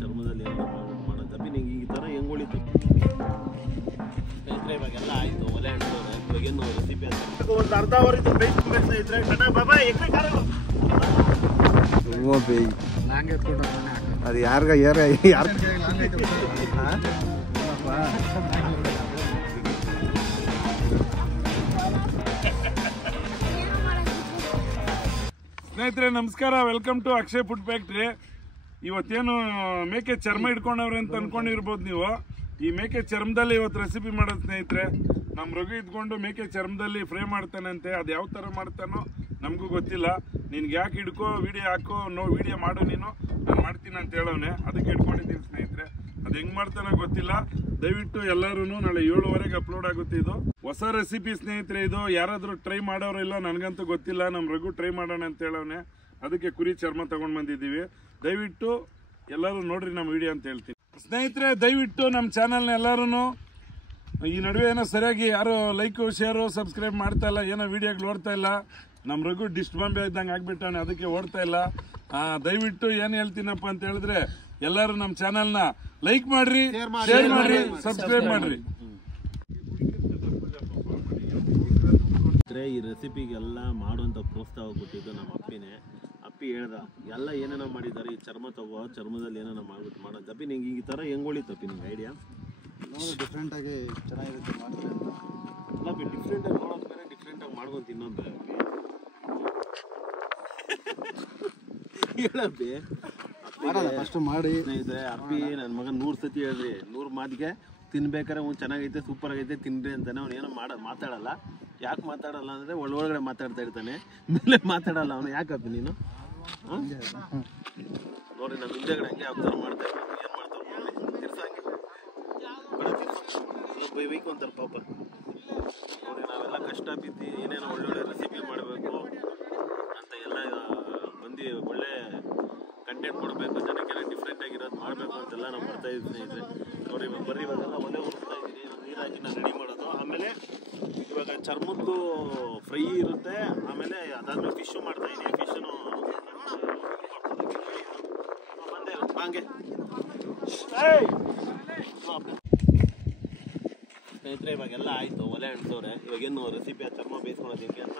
ಚರ್ಮದಲ್ಲಿ ಏನೋ ಮಾಡೋ ತಪ್ಪಿ ನಿಂಗೆ ಈ ಥರ ಹೆಂಗೆ ಹೊಳಿತು ಸ್ನೇಹಿತರೆ. ಇವಾಗೆಲ್ಲ ಆಯಿತು, ಒಲೆ ಅಂಟೋರೆ. ಇವಾಗೇನು ರೆಸಿಪಿ ಅಂತ ಒಂದು ಅರ್ಧ ಅವರ್ ಇದು ಬೇಯಿಸ್ಬೇಕು ಸ್ನೇಹಿತರೆ. ಕಣ ಬಾಬಾ ಎಕ್ಕಡೆ ಕಾರಗಳು ಅದು ಯಾರ್ಗ ಯಾರು ಸ್ನೇಹಿತರೆ ನಮಸ್ಕಾರ, welcome to Akshay food factory. ಇವತ್ತೇನು ಮೇಕೆ ಚರ್ಮ ಇಟ್ಕೊಂಡವ್ರೆ ಅಂತ ಅನ್ಕೊಂಡಿರ್ಬೋದು ನೀವು. ಈ ಮೇಕೆ ಚರ್ಮದಲ್ಲಿ ಇವತ್ತು ರೆಸಿಪಿ ಮಾಡೋದು ಸ್ನೇಹಿತರೆ. ನಮ್ಮ ರಘು ಇದ್ಕೊಂಡು ಮೇಕೆ ಚರ್ಮದಲ್ಲಿ ಫ್ರೈ ಮಾಡ್ತಾನಂತೆ. ಅದು ಯಾವ ಥರ ಮಾಡ್ತಾನೋ ನಮಗೂ ಗೊತ್ತಿಲ್ಲ. ನಿನ್ಗೆ ಯಾಕೆ ಹಿಡ್ಕೋ, ವಿಡಿಯೋ ಹಾಕೋ, ವಿಡಿಯೋ ಮಾಡು ನೀನು, ನಾನು ಮಾಡ್ತೀನಿ ಅಂತ ಹೇಳೋನೆ. ಅದಕ್ಕೆ ಇಟ್ಕೊಂಡಿದ್ದೀನಿ ಸ್ನೇಹಿತರೆ. ಅದು ಹೆಂಗೆ ಮಾಡ್ತಾನೋ ಗೊತ್ತಿಲ್ಲ. ದಯವಿಟ್ಟು ಎಲ್ಲರೂ ನಾಳೆ 7:15 ಅಪ್ಲೋಡ್ ಆಗುತ್ತೆ. ಇದು ಹೊಸ ರೆಸಿಪಿ ಸ್ನೇಹಿತರೆ. ಇದು ಯಾರಾದರೂ ಟ್ರೈ ಮಾಡೋರು ಇಲ್ಲ, ನನಗಂತೂ ಗೊತ್ತಿಲ್ಲ. ನಮ್ಮ ರಘು ಟ್ರೈ ಮಾಡೋಣ ಅಂತ ಹೇಳೋನೆ. ಅದಕ್ಕೆ ಕುರಿ ಚರ್ಮ ತಗೊಂಡು ಬಂದಿದ್ದೀವಿ. ದಯವಿಟ್ಟು ಎಲ್ಲರೂ ನೋಡ್ರಿ ನಮ್ಮ ವಿಡಿಯೋ ಅಂತ ಹೇಳ್ತೀನಿ ಸ್ನೇಹಿತರೆ. ದಯವಿಟ್ಟು ನಮ್ಮ ಚಾನಲ್ನ ಎಲ್ಲರೂ ಈ ನಡುವೆ ಏನೋ ಸರಿಯಾಗಿ ಯಾರು ಲೈಕು ಶೇರು ಸಬ್ಸ್ಕ್ರೈಬ್ ಮಾಡ್ತಾ ಇಲ್ಲ, ಏನೋ ವಿಡಿಯೋಗಳು ಓಡ್ತಾ ಇಲ್ಲ. ನಮ್ಮ ರಘು ಡಿಸ್ಟ್ ಬಾಂಬೆ ಇದ್ದಂಗೆ ಆಗ್ಬಿಟ್ಟಾನೆ, ಅದಕ್ಕೆ ಓಡ್ತಾ ಇಲ್ಲ. ದಯವಿಟ್ಟು ಏನು ಹೇಳ್ತೀನಪ್ಪ ಅಂತ ಹೇಳಿದ್ರೆ, ಎಲ್ಲರೂ ನಮ್ಮ ಚಾನಲ್ನ ಲೈಕ್ ಮಾಡ್ರಿ, ಶೇರ್ ಮಾಡ್ರಿ, ಸಬ್ಸ್ಕ್ರೈಬ್ ಮಾಡ್ರಿ. ಈ ರೆಸಿಪಿಗೆಲ್ಲ ಮಾಡುವಂಥ ಪ್ರೋತ್ಸಾಹ ಕೊಟ್ಟಿದ್ದು ನಮ್ಮ ಅಪ್ಪಿನೇ. ಅಪ್ಪಿ ಹೇಳ್ದ ಎಲ್ಲ ಏನೇನೋ ಮಾಡಿದ್ದಾರೆ, ಈ ಚರ್ಮ ತಗೋ, ಚರ್ಮದಲ್ಲಿ ಏನೇನೋ ಮಾಡ್ಬಿಟ್ಟು ಮಾಡೋ ತಪ್ಪಿ ನಿಂಗೆ ಈ ಥರ ಹೆಂಗೆ ಹೊಳಿತಪ್ಪಿ ನಿಂಗೆ ಐಡಿಯಾ? ಡಿಫ್ರೆಂಟಾಗಿ ಚೆನ್ನಾಗಿರುತ್ತೆ ಮಾಡಿದ್ರೆ ಅಂತ. ಅಲ್ಲ ಬಿ ಡಿಫ್ರೆಂಟಾಗಿ ನೋಡೋದು ಬೇರೆ, ಡಿಫ್ರೆಂಟಾಗಿ ಮಾಡ್ಕೊಂತ ಇನ್ನೊಂದು ಬೇರೆ ಹೇಳಪ್ಪಿ. ಫಸ್ಟ್ ಮಾಡಿ ಸ್ನೇಹಿತರೆ, ಅಪ್ಪಿ ನನ್ನ ಮಗನ 100 ಸತಿ ಹೇಳ್ರಿ, 100 ಮಾತಿಗೆ ತಿನ್ಬೇಕಾರೆ ಅವ್ನು ಚೆನ್ನಾಗೈತೆ, ಸೂಪರ್ ಆಗೈತೆ, ತಿನ್ರಿ ಅಂತಾನೆ. ಅವ್ನು ಏನೋ ಮಾತಾಡಲ್ಲ. ಯಾಕೆ ಮಾತಾಡಲ್ಲ ಅಂದರೆ ಒಳಗಡೆ ಮಾತಾಡ್ತಾ ಇರ್ತಾನೆ, ಮೇಲೆ ಮಾತಾಡಲ್ಲ ಅವನು. ಯಾಕಪ್ಪಿ ನೀನು ನೋಡಿ ನಮ್ಮ ಹಿಂದೆಗಡೆ ಹಂಗೆ ಅಬ್ಸರ್ವ್ ಮಾಡ್ತಾ ಇರ್ಬೇಕು. ಏನು ಮಾಡ್ತಾವೆ ತಿರ್ಸಂಗೆ ಬೈಬೇಕು ಅಂತಾರೆ ಪಾಪ. ನೋಡಿ ನಾವೆಲ್ಲ ಕಷ್ಟ ಬಿದ್ದು ಏನೇನೋ ಒಳ್ಳೊಳ್ಳೆ ರೆಸಿಪಿ ಮಾಡಬೇಕು ಅಂತ ಎಲ್ಲ ಮಂದಿ ಒಳ್ಳೆ ಕಂಟೆಂಟ್ ಕೊಡಬೇಕು, ಜನಕ್ಕೆಲ್ಲ ಡಿಫ್ರೆಂಟ್ ಆಗಿರೋದು ಮಾಡಬೇಕು ಅಂತೆಲ್ಲ ನಾವು ಬರ್ತಾ ಇದ್ದೀವಿ ಸ್ನೇಹಿತರೆ. ನೋಡಿ ಬರ್ರಿ, ಇವಾಗೆಲ್ಲ ಒಲೆ ಉರಿಸ್ತಾ ಇದ್ದೀನಿ, ನೀರು ಹಾಕಿ ನಾನು ರೆಡಿ ಮಾಡೋದು. ಆಮೇಲೆ ಇವಾಗ ಚರ್ಮದ್ದು ಫ್ರೈ ಇರುತ್ತೆ, ಆಮೇಲೆ ಅದಾದ್ಮೇಲೆ ಫಿಶ್ಶು ಮಾಡ್ತಾ ಇದ್ದೀನಿ. ಫಿಶ್ಶನ್ನು ಬಂದೆ ಹಂಗೆ ಸ್ನೇಹಿತರೆ. ಇವಾಗೆಲ್ಲ ಆಯಿತು, ಒಲೆ ಅಂಟೋರೆ. ಇವಾಗೇನು ರೆಸಿಪಿ ಆ ಚರ್ಮ ಬೇಯಿಸ್ಕೊಳ್ಳೋದು ಹೆಂಗೆ ಅಂತ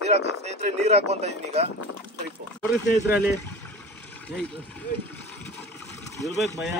ನೀರು ಹಾಕೋ ಸ್ನೇಹಿತರೆ. ನೀರು ಹಾಕೊಂತ ಇದೀನಿ ಈಗ. ನೋಡ್ರಿ ಸ್ನೇಹಿತರೆ, ಅಲ್ಲಿ ಇರ್ಬೇಕು ಭಯ.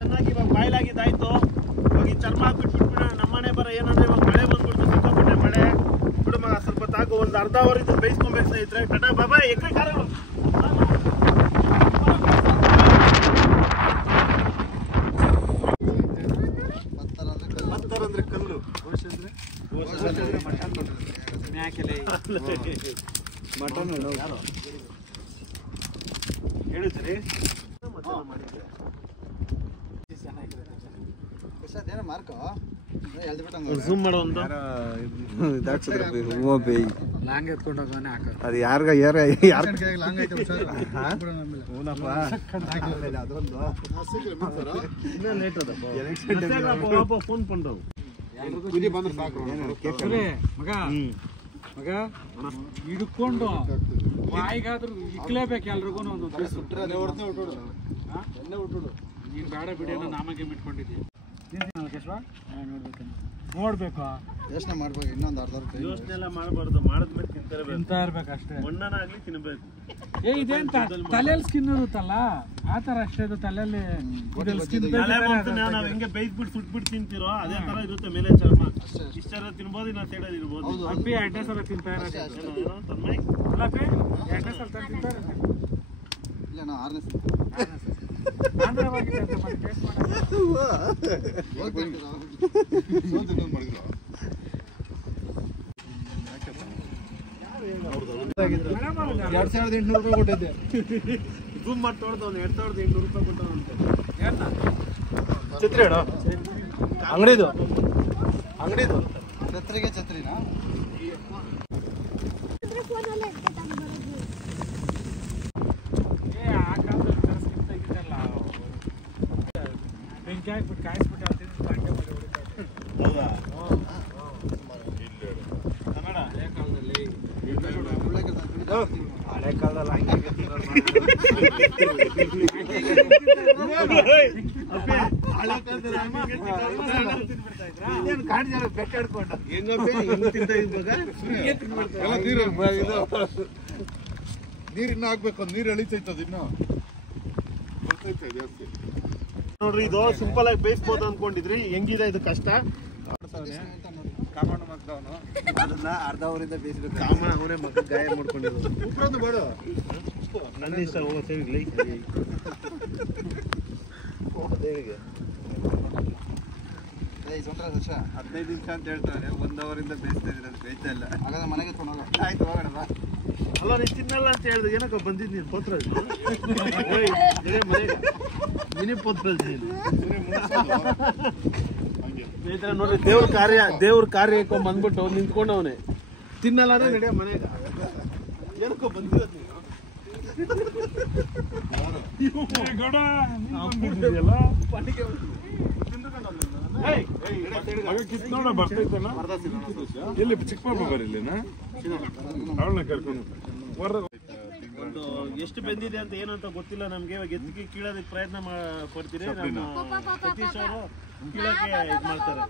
ಚೆನ್ನಾಗಿ ಇವಾಗ ಬಾಯ್ಲಾಗಿದ್ದಾಯ್ತು. ಇವಾಗ ಈ ಚರ್ಮ ಹಾಕ್ಬಿಟ್ಬಿಟ್ಬಿಡ. ನಮ್ಮನೆ ಬರ ಏನಂದ್ರೆ ಇವಾಗ ಮಳೆ ಬಂದ್ಬಿಡ್ತು, ಸಿಕ್ಕಾಬಿಟ್ಟೆ ಮಳೆ. ಬಿಡು ಮಗ, ಸ್ವಲ್ಪ ತಾಕು. ಒಂದು ಅರ್ಧ ಅವರ್ ಇದು ಬೇಯಿಸ್ಕೊಬೇಕು ಸ್ನೇಹಿತರೆ. ಕಟ ಬಾಬಾ ಎಕರೆ ಕಾರಗಳು ಅಂದ್ರೆ ಕಲ್ಲು ಮಟನ್ ಹೇಳ್ತೀರಿ. ಝೂಮ್ ಮಾಡೋ ಒಂದು ಅದು ಯಾರ್ಗ ಫೋನ್ ಪಂಡು ಮಗ ಹಿಡ್ಕೊಂಡು ಬಾಯಿಗಾದ್ರೂ ಇಕ್ಲೇಬೇಕು ಎಲ್ರಿಗೂ. ನೀನ್ ಬೇಡ ಬಿಡಿ, ನಾಮಗೆ ಇಟ್ಕೊಂಡಿದ್ದೀವಿ. ನೋಡ್ಬೇಕು, ಯೋಚನೆ ಮಾಡ್ಬೇಕು. ಇನ್ನೊಂದು ಅರ್ಧ ಯೋಚನೆ ಎಲ್ಲ ಮಾಡಬಾರ್ದು, ಮಾಡಿದ್ಮೇಲೆ ತಿಂತಾ ಇರ್ಬೇಕು ಅಷ್ಟೇ. ಮಣ್ಣನಾಗ್ಲಿ ತಿನ್ಬೇಕು. ಇದೇನ್ ತಲೆಯಲ್ಲಿ ಸ್ಕಿನ್ ಇರುತ್ತಲ್ಲ, ಆ ತರ ಅಷ್ಟೇ. ಇದು ತಲೆಯಲ್ಲಿ ನಾವ್ ಹೆಂಗೆ ಬೇಯ್ದ್ಬಿಟ್ಟು ಸುಟ್ಬಿಟ್ಟು ತಿಂತಿರೋ ಅದೇ ತರ ಇರುತ್ತೆ ಮೇಲೆ ಚರ್ಮ. ಇಷ್ಟರ ತಿನ್ಬೋದು, ಇನ್ನ ಸೈಡ್ ಇರ್ಬೋದು. ಅಪ್ಪಿ 2 ಸಲ ತಿಂತಾ ಇರೋದು. ತನ್ಮಯ್ 2 ಸಲ ತಿಂತಾ ಇರೋದು. ಇಲ್ಲ, ನಾ 6ನೇ ₹2,800 ಕೊಟ್ಟಿದ್ದೆ. ಝೂಮ್ ಮಾಡಿ ತೋಡ್ದ ಒಂದು ₹2,800 ಕೊಟ್ಟವಂತೆ. ಛತ್ರಿ ಹೇಳು, ಅಂಗಡಿದು ಛತ್ರಿನಾ? ಹಾಕ್ಬಿಟ್ಟು ಕಾಯಿಸ್ಬಿಟ್ಟು ಹತ್ತಿದ್ದು ಹಂಗೆ ಮಾಡಿ ಹೊಡಿತಾ ಇದ್ದೆ. ಹೌದಾ ಹಳೆ ಕಾಲದಲ್ಲಿ ಹಳೆ ಕಾಲದಲ್ಲಿ ಹಂಗೆ ನೀರ್ ಇನ್ನ ಹಾಕ್ಬೇಕು, ನೀರ್ ಎಳಿತೈತದ ಇನ್ನು ಬರ್ತೈತೆ ಜಾಸ್ತಿ. ನೋಡ್ರಿ, ಇದು ಸಿಂಪಲ್ ಆಗಿ ಬೇಯಿಸ್ಬೋದು ಅನ್ಕೊಂಡಿದ್ರಿ, ಹೆಂಗಿದೆ ಇದು ಕಷ್ಟ. ಕಾಮಣ್ಣ ಮಗ ಅವನು ಅದನ್ನ ಅರ್ಧ ಅವರಿಂದ ಬೇಯಿಸ್ಬೇಕು. ಕಾಮಣ್ಣ ಅವನೇ ಮಗ ಗಾಯ ಮಾಡ್ಕೊಂಡಿರೋದು. ಉಪ್ರೊಂದು ಬೇಡ ನನ್ನ ಇಷ್ಟ ಹೋಗೋ ಸೇವಿಗ್ಲಿ ದೇವಿಗೆ 15 ನಿಮಿಷ ಅಂತ ಹೇಳ್ತಾರೆ, 1 ಅವರಿಂದ ಬೇಯಿಸ್ತಾ ಇದ್ರೆ ಅದು ಬೇಯ್ತಾ ಇಲ್ಲ. ಹಾಗಾದ್ರೆ ಮನೆಗೆ ತೊಗೊಂಡೋಗ. ಆಯ್ತು ಹೋಗೋಣ ಬಾ. ಅಲ್ಲ, ನೀನು ತಿನ್ನಲ್ಲ ಅಂತ ಹೇಳಿದ್ರೆ ಏನಕ್ಕ ಬಂದಿದ್ದು ನೀನು ಪತ್ರ ಮಿನಿ ಪತ್ರ ನೋಡ್ರಿ, ದೇವ್ರ ಕಾರ್ಯ ಬಂದ್ಬಿಟ್ಟು ನಿಂತ್ಕೊಂಡವನೇ ತಿನ್ನಲ್ಲ ಅಂದ್ರೆ ನಡೆಯ ಮನೆಗೆ ಏನಕ್ಕೋ ಬಂದಿರೋದು ನೋಡ ಬರ್ತೈತಲ್ಲ ಎಲ್ಲಿ ಚಿಕ್ಕಪ್ಪ ಬರಲಿನ ಅವಳನ್ನ ಕರ್ಕೊಂಡು ಒಂದು ಎಷ್ಟು ಬೆಂದಿದೆ ಅಂತ ಏನು ಅಂತ ಗೊತ್ತಿಲ್ಲ ನಮ್ಗೆ. ಇವಾಗ ಎತ್ತಿಗೆ ಕೀಳೋದಕ್ಕೆ ಪ್ರಯತ್ನ ಪಡ್ತೀರಿ. ನಮ್ಮ ಸತೀಶ್ ಅವರು ಕೀಳಕ್ಕೆ ಇದು ಮಾಡ್ತಾರೆ.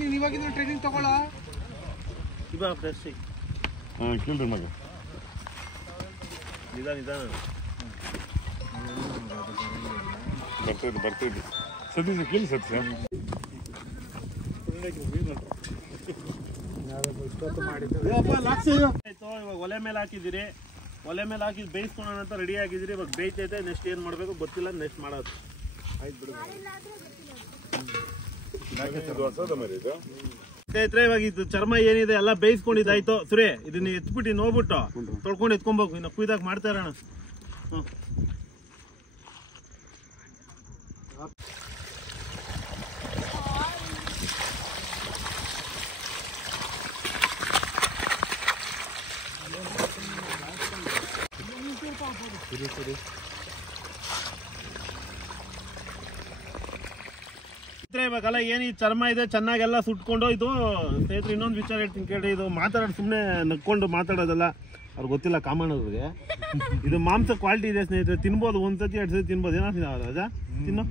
ನೀನ್ ಇವಾಗಿಂದ ಟ್ರೈನಿಂಗ್ ತಗೊಳ. ಇವಾಗ ಫ್ರೆಶ್ ಕೇಳ್ರಿ ಮಗ ನಿಧಾನ ಬರ್ತೈತಿ ಸತೀಶ ಕೇಳಿ ಸತ್ಯ ಆಯ್ತು. ಇವಾಗ ಒಲೆ ಮೇಲೆ ಹಾಕಿದ್ದೀರಿ, ಒಲೆ ಮೇಲೆ ಹಾಕಿ ಬೇಯಿಸ್ಕೊಳ್ಳೋಣ ಅಂತ ರೆಡಿ ಆಗಿದ್ದೀರಿ. ಇವಾಗ ಬೇಯ್ತೈತೆ. ನೆಕ್ಸ್ಟ್ ಏನು ಮಾಡಬೇಕು ಗೊತ್ತಿಲ್ಲ, ನೆಕ್ಸ್ಟ್ ಮಾಡೋದು. ಆಯ್ತು ಬಿಡು ಸ್ನೇಹಿತರೆ, ಇವಾಗ ಇದು ಚರ್ಮ ಏನಿದೆ ಎಲ್ಲ ಬೇಯಿಸ್ಕೊಂಡಿದ್ದಾಯ್ತು. ಸುರೇ, ಇದನ್ನ ಎತ್ಬಿಟ್ಟು ನೋಡ್ಬಿಟ್ಟು ತೊಳ್ಕೊಂಡು ಎತ್ಕೊಬೇಕು. ಇನ್ನು ಕುಯ್ದಾಗ ಮಾಡ್ತಾ ಇರೋಣ. ಇವಾಗೆಲ್ಲ ಏನು ಈ ಚರ್ಮ ಇದೆ ಚೆನ್ನಾಗೆಲ್ಲ ಸುಟ್ಕೊಂಡು ಇದು. ಸ್ನೇಹಿತರೆ, ಇನ್ನೊಂದು ವಿಚಾರ ಹೇಳ್ತೀನಿ ಕೇಳಿ. ಇದು ಮಾತಾಡೋದು ಸುಮ್ಮನೆ ನಕ್ಕೊಂಡು ಮಾತಾಡೋದಲ್ಲ. ಅವ್ರಿಗೆ ಗೊತ್ತಿಲ್ಲ, ಕಾಮನ್ ಅವ್ರಿಗೆ. ಇದು ಮಾಂಸ ಕ್ವಾಲಿಟಿ ಇದೆ ಸ್ನೇಹಿತರೆ. ತಿನ್ಬೋದು, ಒಂದ್ಸತಿ 2 ಸತಿ ತಿನ್ಬೋದು. ಏನೋ ರಾಜಾ ತಿನ್ನು,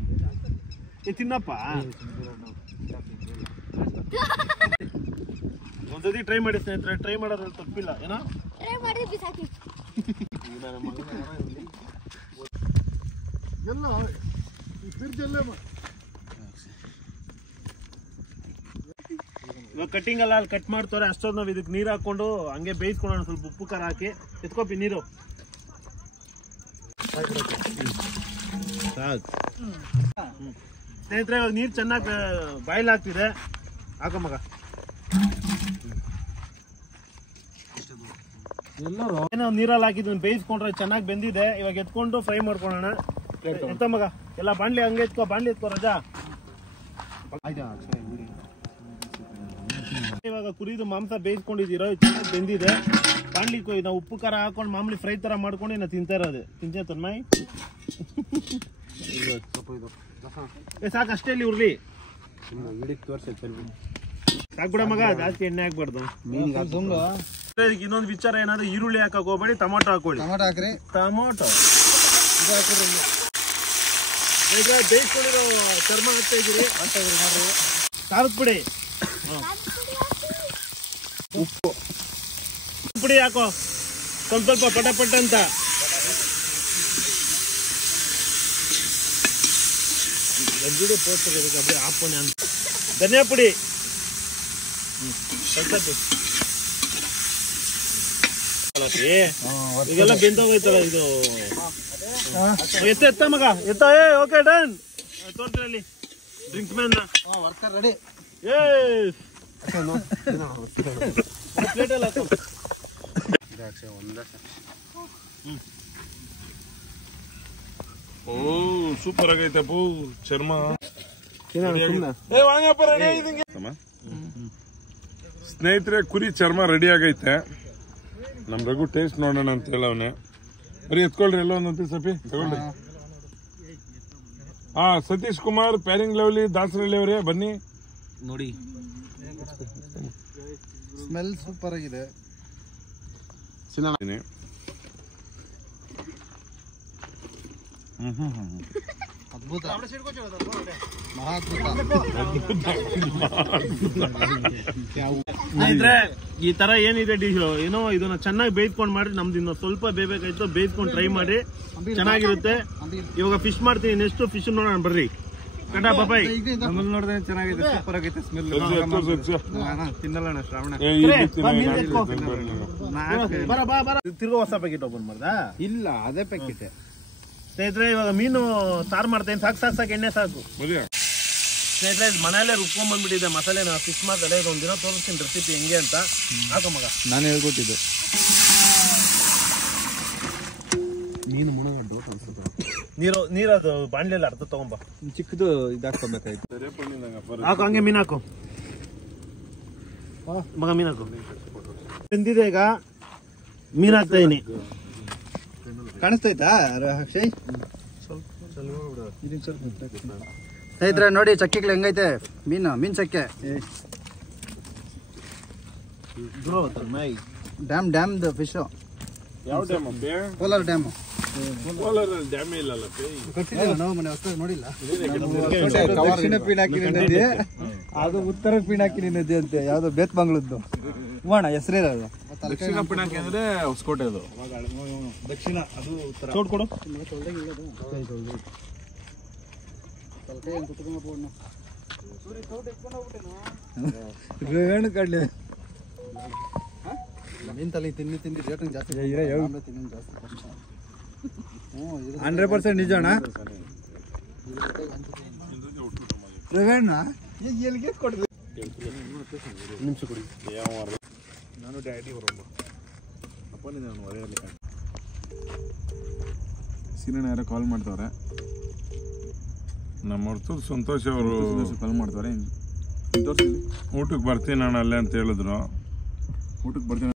ತಿನ್ನಪ್ಪ. ಒಂದ್ಸತಿ ಟ್ರೈ ಮಾಡಿ ಸ್ನೇಹಿತರೆ. ಟ್ರೈ ಮಾಡೋದ್ರಲ್ಲಿ ತಪ್ಪಿಲ್ಲ. ಏನೋ ಎಲ್ಲ ಫ್ರಿಡ್ಜ್ ಅಲ್ಲೇ ಇವಾಗ ಕಟ್ಟಿಂಗ್ ಎಲ್ಲ ಅಲ್ಲಿ ಕಟ್ ಮಾಡ್ತಾರೆ. ಅಷ್ಟೊಂದು ನಾವು ಇದಕ್ಕೆ ನೀರು ಹಾಕೊಂಡು ಹಂಗೆ ಬೇಯಿಸ್ಕೊಳ್ಳೋಣ. ಸ್ವಲ್ಪ ಉಪ್ಪು ಖಾರ ಹಾಕಿ ಎತ್ಕೊಪ್ಪಿ ನೀರು. ಸಾಕು ಸ್ನೇಹಿತರೆ, ಇವಾಗ ನೀರು ಚೆನ್ನಾಗಿ ಬಾಯ್ಲ್ ಆಗ್ತಿದೆ. ಹಾಕ ಮಗ. ಏನೋ ನೀರಲ್ಲಿ ಹಾಕಿದ್ದು ಬೇಯಿಸ್ಕೊಂಡ್ರೆ ಚೆನ್ನಾಗಿ ಬೆಂದಿದೆ. ಇವಾಗ ಎತ್ಕೊಂಡು ಫ್ರೈ ಮಾಡ್ಕೊಳ್ಳೋಣ. ಎಂತ ಮಗ, ಎಲ್ಲ ಬಾಣ್ಲಿ ಹಂಗೆ ಎತ್ಕೋ, ಬಾಣ್ಲಿ ಎತ್ಕೋ ರಜಾ. ಇವಾಗ ಕುರಿದು ಮಾಂಸ ಬೇಯಿಸ್ಕೊಂಡಿದ್ದೀರೋ, ಚೆನ್ನಾಗಿ ಬೆಂದಿದೆ. ಬಾಣ್ಲಿ ನಾವು ಉಪ್ಪು ಖಾರ ಹಾಕೊಂಡು ಮಾಮೂಲಿ ಫ್ರೈ ತರ ಮಾಡ್ಕೊಂಡು ನಾವು ತಿಂತಾ ಇರೋದು. ತಿಂತೇ ತನ್ಮಯ್ ಸಾಕು, ಅಷ್ಟೇ ಇಲ್ಲಿ ಉರ್ಲಿ ಸಾಕ್ಬಿಡ ಮಗ. ಜಾಸ್ತಿ ಎಣ್ಣೆ ಹಾಕ್ಬಾರ್ದು. ಇನ್ನೊಂದು ವಿಚಾರ, ಏನಾದ್ರು ಈರುಳ್ಳಿ ಹಾಕಕ್ ಹೋಗ್ಬೇಡಿ, ಟೊಮೊಟೊ ಹಾಕೊಳ್ಳಿ. ಟೊಮಾಟೊ ಹಾಕ್ರಿ. ಟೊಮೊಟೊ ಬೇಯಿಸ್ಕೊಂಡಿರೋ ಚರ್ಮ ಹಾಕ್ತಾ ಇದ್ದೀರಿ. ಖಾರದ ಪುಡಿ, ಉಪ್ಪು ಪುಡಿ ಹಾಕೋ ಸ್ವಲ್ಪ ಪಟ ಅಂತ. ಧನಿಯಾ ಪುಡಿ, ಈಗೆಲ್ಲ ಬೆಂದೋಗೈತಲ್ಲ ಇದು. ಎತ್ತ ಮಗ, ಎತ್ತ. Okay done. ತೋರ್ಸ್ರಲ್ಲಿ ಡ್ರಿಂಕ್ಸ್ ಮ್ಯಾನ್ ವರ್ಕರ್ ರೆಡಿ. ಪ್ಲೇಟಲ್ಲಿ ಹಾಕೋ. ಓ ಸೂಪರ್ ಆಗೈತೆ ಪೂ ಚರ್ಮ. ಸ್ನೇಹಿತರೆ, ಕುರಿ ಚರ್ಮ ರೆಡಿ ಆಗೈತೆ. ನಮ್ ರಘು ಟೇಸ್ಟ್ ನೋಡೋಣ ಅಂತ ಹೇಳವನೆ. ಬರೀ ಎತ್ಕೊಳ್ರಿ ಎಲ್ಲ ಒಂದೊಂದು ಸಪಿ ತಗೊಳ್ರಿ. ಸತೀಶ್ ಕುಮಾರ್, ಪ್ಯಾರಿಂಗ್ ಲವ್ಲಿ, ದಾಸರಳ್ಳಿ ಅವರೇ ಬನ್ನಿ ನೋಡಿ. ಸ್ಮೆಲ್ ಸೂಪರ್ ಆಗಿದೆ. ಅದ್ಭುತ, ಮಹಾ ಸ್ನೇಹಿತರೆ ಈ ತರ ಏನಿದೆ ಡಿಶ್ ಏನೋ ಇದನ್ನ ಚೆನ್ನಾಗಿ ಬೇಯ್ಕೊಂಡು ಮಾಡಿ, ನಮ್ದು ಇನ್ನು ಸ್ವಲ್ಪ ಬೇಯ್ಬೇಕಾಯ್ತು, ಬೇಯ್ಕೊಂಡು ಟ್ರೈ ಮಾಡಿ ಚೆನ್ನಾಗಿರುತ್ತೆ. ಇವಾಗ ಫಿಶ್ ಮಾಡ್ತೀನಿ, ನೆಕ್ಸ್ಟ್ ಫಿಶ್ ನೋಡೋಣ ಬರ್ರಿ. ಕಟಾ ಬಾಯ್ ನೋಡಿದ್ರೆ ಚೆನ್ನಾಗಿದೆ, ಸೂಪರ್ ಆಗೈತೆ ಸ್ಮೆಲ್. ತಿನ್ನಲ್ಲ ಶ್ರಾವಣ. ತಿರ್ಗೋ ಹೊಸ ಪ್ಯಾಕೆಟ್ ಓಪನ್ ಮಾಡ್ದಾ? ಇಲ್ಲ, ಅದೇ ಪ್ಯಾಕೆಟ್. ಸ್ನೇಹಿತರೆ ಇವಾಗ ಮೀನು ಸಾರು ಮಾಡ್ತೇನೆ. ಸಾಕು ಎಣ್ಣೆ ಸಾಕು. ಸ್ನೇಹಿತರೆ ಮನೆಯಲ್ಲೇ ರುಬ್ಕೊಂಡ್ ಬಂದ್ಬಿಟ್ಟಿದೆ ಮಸಾಲೆ. ಫಿಶ್ ಮಸಾಲೆ ಒಂದಿನ ತೋರಿಸ್ತೀನಿ ರೆಸಿಪಿ ಹೆಂಗೆ ಅಂತ. ಹಾಕೋ ಮಗ, ನಾನು ಹೇಳ್ಕೊಟ್ಟಿದ್ದೆ. ನೀರದು ಬಾಣ್ಲೆಲ್ಲ ಅರ್ಧ ತಗೊಂಬ. ಚಿಕ್ಕದು ಇದಾಕ್ಕೊಬೇಕಾಯ್ತು. ಹಾಕು, ಹಂಗೆ ಮೀನು ಹಾಕು ಮಗ, ಮೀನು ಹಾಕು. ತಿಂದಿದೆ ಈಗ ಮೀನು ಹಾಕ್ತಾ ಇದೀನಿ. ಕಾಣಿಸ್ತೈತಾ ಅಕ್ಷಯ್? ಸ್ನೇಹಿತರೆ ನೋಡಿ ಚಕ್ಕೆಗಳು ಹೆಂಗೈತೆ. ಮೀನ್ ಚಕ್ಕೆ. Dam fish. ಯಾವ ಡ್ಯಾಮ್? ಕೋಲಾರ ಡ್ಯಾಮ್. ಡ್ಯಾಮೇ ಇಲ್ಲಲ್ಲ. ಮನೆ ಹೊಸ ನೋಡಿಲ್ಲ. ದಕ್ಷಿಣ ಪಿನಾಕಿನಿ ನದಿ, ಅದು ಉತ್ತರ ಪಿನಾಕಿನಿ ನದಿ ಅಂತೆ. ಯಾವ್ದು ಬೇತ್ಮಂಗ್ಳದ್ದು ಹೋಣ ಹೆಸರೇನದು. ದಕ್ಷಿಣ ಪಿನಾಕಿ ಅಂದ್ರೆ ಹೊಸಕೋಟೆ ಅದು. ದಕ್ಷಿಣ ಅದು ಉತ್ತರ. ಚೋಟ್ ಕೊಡು. ರೇಣು ಕಡ್ಲೆ ಮೀನ್ ತಲೆ ತಿಂದು ರೇಟಿಂಗ್ ಜಾಸ್ತಿ. 100% ನಿಜ ಅಣ್ಣ. ರವೇಣ ಎಲ್ಲಿಗೆ ಕೊಡ್ತೀವಿ? ನಿಮಿಷ ಕೊಡಿ. ನಾನು ಡ್ಯಾಡಿ ಬರೋದು ಅಪ್ಪನಿಂದ ನಾನು ಹೊರೆಯಲ್ಲಿ ಸೀನಿಯರ್ ಯಾರೋ ಕಾಲ್ ಮಾಡ್ತವ್ರೆ. ನಮ್ಮ ಹೊರತು ಸಂತೋಷ್ ಅವರು ಕಾಲ್ ಮಾಡ್ತಾರೆ. ಊಟಕ್ಕೆ ಬರ್ತೀನಿ ನಾನು ಅಲ್ಲೇ ಅಂತ ಹೇಳಿದ್ರು. ಊಟಕ್ಕೆ ಬರ್ತೀನಿ